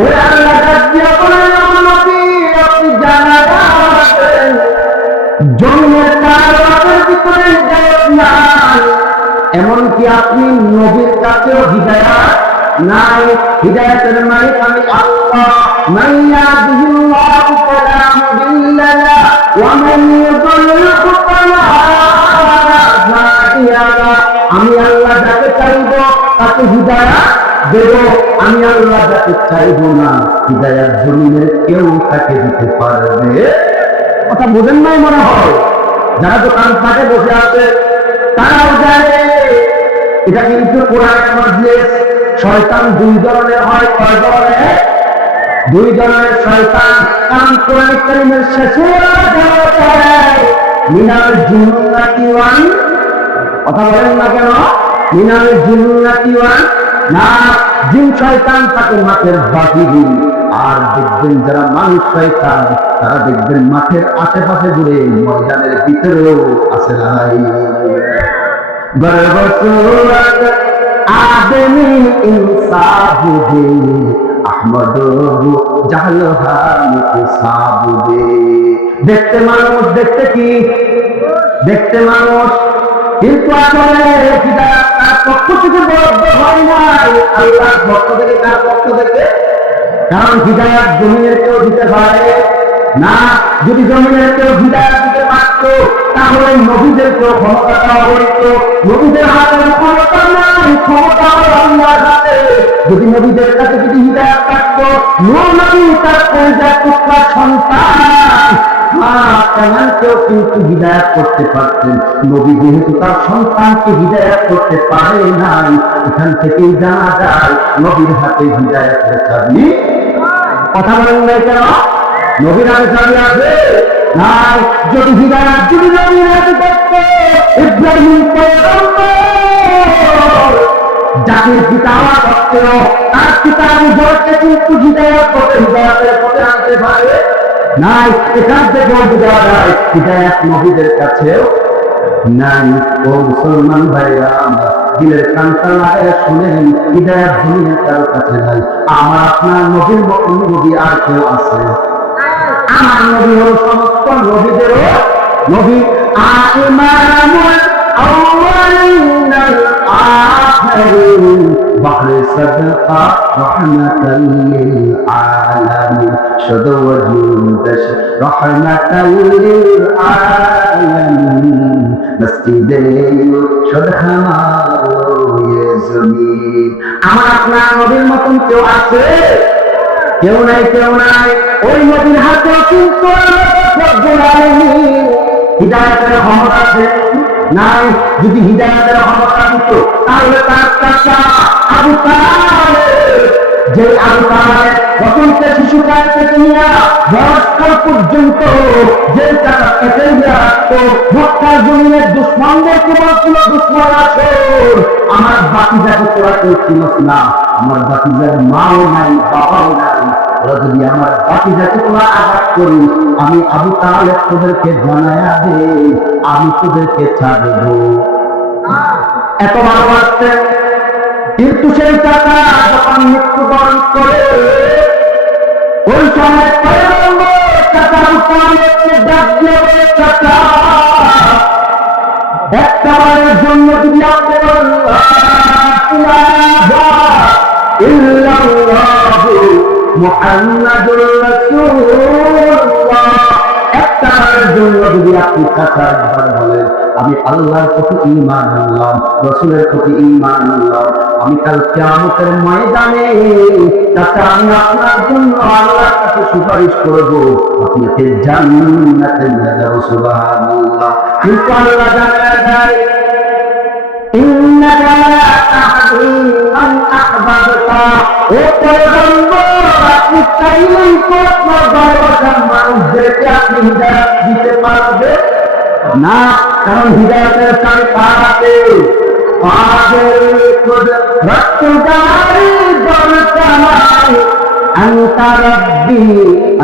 ওই আল্লাহ ডাক দিয়া বলেন, নবী আপনি জানাবেন জমিনের কারবারের ভিতরে হিদায়াত নাই, এমনকি আপনি নবীর কাছেও হিদায়াত নাই। হিদায়াতের মালিক আমি আল্লাহ। মান ইয়াহদিহিল্লাহু ফালা মুদিল্লা লাহু ওয়া মান ইউদ্লিলহু ফালা হাদিয়া লাহু। আমি আল্লাহ যাকে চাইব তাকে হিদায়াত দেব, আমি আল্লাহ যাকে চাইব না হিদায়াত জমিনের কেউ তাকে দিতে পারবে। কথা বোঝেন নাই মনে হয়? যারা দোকান পাটে বসে আছে তারাও জানে এটা কিন্তু কোরআনের মজলিস। শয়তান দুই ধরনের হয়। কয় ধরনের? দুই ধরনের শয়তান। কারণ কোরআন কারীমের শেষে মিনাল জিন্নাতি ওয়ান, কথা বলেন না কেন? মিনাল জিন্নাতি ওয়ান না, জিন শয়তান থাকে মাঠের বাহিরে, আর দেখবেন যারা মানুষ শয়তান তারা দেখবেন মাঠের আশেপাশে ঘুরে, ময়দানের ভিতরেও আছে নাই। বরবসুরত আদমি ইনসাবুদে আহমদ জাহলহামত সাবুদে। দেখতে মানুষ, দেখতে কি? দেখতে মানুষ, কিন্তু আসলে হিদায়াত তার পক্ষ থেকে বরাদ্দ হয় নাই, আল্লাহর পক্ষ থেকে। তার পক্ষ থেকে। কারণ হিদায়াত জমিনের কেউ দিতে পারে না। যদি জমিনের কেউ হিদায়াত দিতে পারত তাহলে নবীদেরকেও ক্ষমতা দেওয়া হইত। নবীদের হাতে ক্ষমতা নাই, ক্ষমতা আল্লাহর হাতে। যদি নবীদের কাছে যদি হিদায়াত থাকতো, নূহ নবী তার কলিজার টুকরা সন্তান তেমন কেউ কিন্তু হিদায়াত করতে পারতেন। নবী যেহেতু তার সন্তানকে হিদায়াত করতে পারে নাই, এখান থেকেই জানা যায় নবীর হাতে হিদায়াতের চাবি। কথা বলেন নাই কেন? নবীর হাতে চাবি আছে নাই। যদি হিদায়াত যদি নবীর হাতে থাকতো, ইব্রাহিম পয়গম্বর জাতির পিতা হওয়া সত্ত্বেও তার পিতা আবু বকরকে কিন্তু হিদায়াত করতে, হিদায়াতের পথে আনতে পারে নাই। এখান থেকে বোঝা যায় হিদায়াত নবীদের কাছেও নাই। ও মুসলমান ভাইরা, আমরা দিলের কানটা লাগায় শুনেন, হিদায়াত দুনিয়ার কারো কাছে নাই। আমার আপনার নবীর মতো নবী আর কেউ আছে? আমার নবী হল সমস্ত নবীদেরও নবী। ইমামুল আউয়ালিন আল আখিরিন বাহরে সাদকা রাহমাতাল লিল আলামিন শুধু ওজুদশ রাহমাতাল লিল আলামিন মসজিদে শুধু হামারো ইয়ে জমিন। আমার আপনার নবীর মতন কেউ আছে? কেউ নাই, কেউ নাই। ওই নবীর হাতে কিন্তু হিদায়াতের ক্ষমতা আছে নাই। যদি হিদায়াতের ক্ষমতা দিত তাহলে তার চাচা আবু তালেব, যে আবু তালেব বসন্তে শিশুকাল থেকে নিয়ে বয়সকাল পর্যন্ত যে চাচা পেটে রাখতো, মক্কার জমিনের দুশ্মনদেরকে বলছিল, দুশ্মন আছে আমার বাতিজাকে তোরা কেউ চিনস না, আমার বাতিজার মাও নাই, বাবাও নাই, ওরা যদি আমার বাতিজাকে তোরা আঘাত করিস, আমি আবু তালেব তোদেরকে জানায়া দে, আমি তোদেরকে ছাড়ব। এত ভালোবাসতে, কিন্তু সেই চাচা যখন মৃত্যুবরণ করে ওই সময় চাচা আবু তালেবকে ডাক দিয়ে বলে, চাচা একটা বারের জন্য যদি আপনি মুহাম্মাদুর রাসূলুল্লাহ, একটা বারের জন্য যদি আপনি চাচা একবার বলেন আমি আল্লাহর প্রতি ঈমান আনলাম, রাসূলের প্রতি ঈমান আনলাম, আমি কাল কিয়ামতের ময়দানে চাচা আমি আপনার জন্য আল্লাহর কাছে সুপারিশ করব, আপনাকে জান্নাতে নিয়ে যাব। সুবহানাল্লাহ। কিন্তু আল্লাহ জানায় দেয় ইন্নাকা লা তাহদি মান আহবাবতা, ও পয়গম্বর আপনি চাইলেই তো আপনার ভালোবাসার মানুষদেরকে আপনি হিদায়াত দিতে পারবেন না। কারণ হিদায়াতের চাবি কার হাতে? পাগল খুদ রক্তদারি দরকার আনতা রব্বি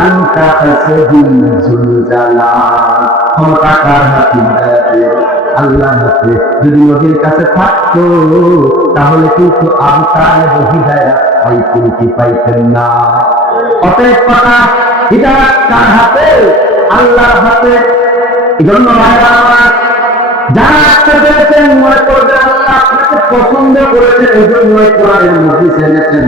আনতা হাসবি জুলজালাল। ক্ষমতা কার হাতে? হিদায়াতের আল্লাহর হাতে। যদি নবীর কাছে থাকতো তাহলে কিন্তু আবু তালেব হিদায়াত কি পাইতেন না। অতএব কথা, হিদায়াত কার হাতে? আল্লাহর হাতে। এজন্য ভাইরা আমার, যারা আসতে পেরেছেন মনে করবেন আল্লাহ আপনাকে পছন্দ করেছেন, এই জন্য কোরআনের মধ্যে এনেছেন।